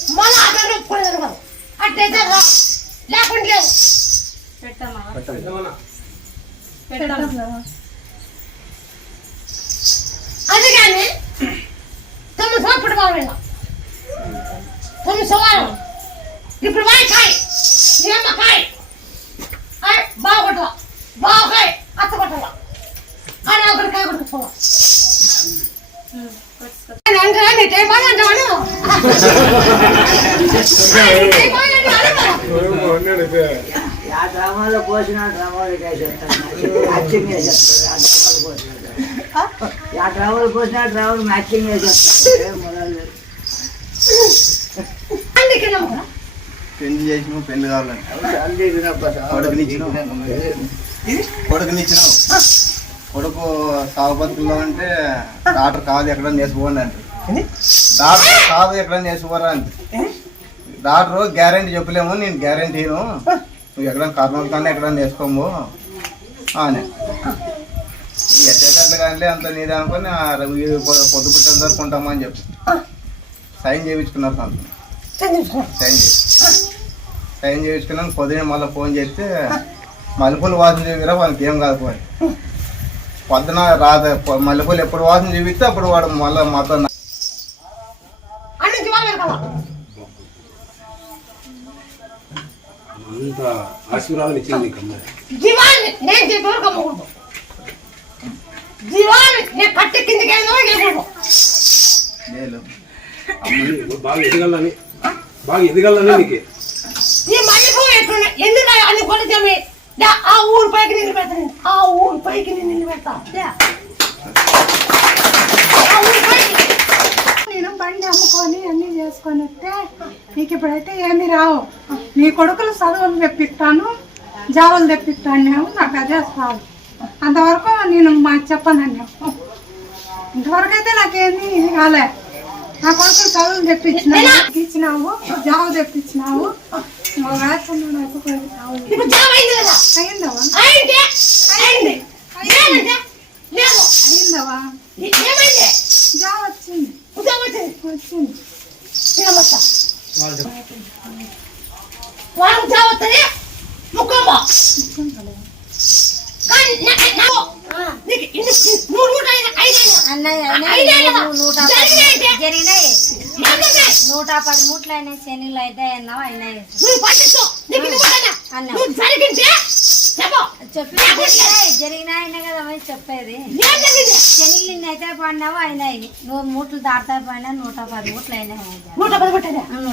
మళ్ళీ ఆటో కూడా అట్టయితే లేకుండా అది కానీ 9 సంవత్సరాలు కావాలి 9 సంవత్సరాలు ఇప్పుడు కాయ ఏమ్మ కాయ బాగా కొట్టవా బాగా కాయ అత్త కొట్టవా అని ఒకటి కాయ కొట్టుకోవా డ్రామాలో పోసిన డ్రామాలు డ్రామాలు పోసిన డ్రామాలు మ్యాచింగ్ పెళ్లి చేసిన పెళ్లి కావాలంటే కొడుకునిచ్చినావు కొడుకు సాగు బతుకుల్లో అంటే డాక్టర్ కాదు ఎక్కడ నేర్చుకోండి అంటే డాక్టర్ కాదు ఎక్కడ నేర్చుకోరా అంటే డాక్టర్ గ్యారంటీ చెప్పలేము నేను గ్యారంటీను నువ్వు ఎక్కడ కర్నూలు కానీ ఎక్కడ నేర్చుకోము అని ఎట్టేటట్లు కానీ అంత నీదే అనుకొని పొద్దు పుట్టిన వరకు ఉంటామని చెప్పి సైన్ చేయించుకున్నారు తను సైన్ చేయించుకున్నాను పొద్దునే మళ్ళీ ఫోన్ చేస్తే మల్లెపూలు వాసన చూపిరా వాళ్ళకి ఏం కాదు పోయి పొద్దున రాదు మల్లెపూలు ఎప్పుడు వాసన చూపిస్తే అప్పుడు వాడు మళ్ళీ మాతో ఆశీర్వాదం ఇచ్చింది బాగా ఎదగాలని నీకు ఆ ఊరు పైకి నిన్ను పెడతాను ఆ ఊరు పైకి నిన్ను పెడతా నేను బండి అమ్ముకొని అన్నీ చేసుకొని వస్తే నీకు ఇప్పుడైతే ఏమీ రావు నీ కొడుకులు చదువులు తెప్పిస్తాను జాబులు తెప్పిస్తాను నాకు అదే చాలు అంతవరకు నేను మాకు చెప్పను ఇంతవరకు అయితే నాకేంది ఇది కాలే నా కొడుకులు చదువులు తెప్పించినావు జాబు తెప్పించినావు అయిందవా జాబ్ వచ్చింది వాళ్ళకి జాబ్ ముక్కమ్మ జరిగినాయి 110 మూట్లు అయినాయి శనిలు అయితే అన్నావు అయినాయి జరిగినాయినా కదా చెప్పేది శనిలు అయితే పడినావు అయినాయి 100 మూట్లు దాటుతా పడినా 110 మూట్లు అయినాయి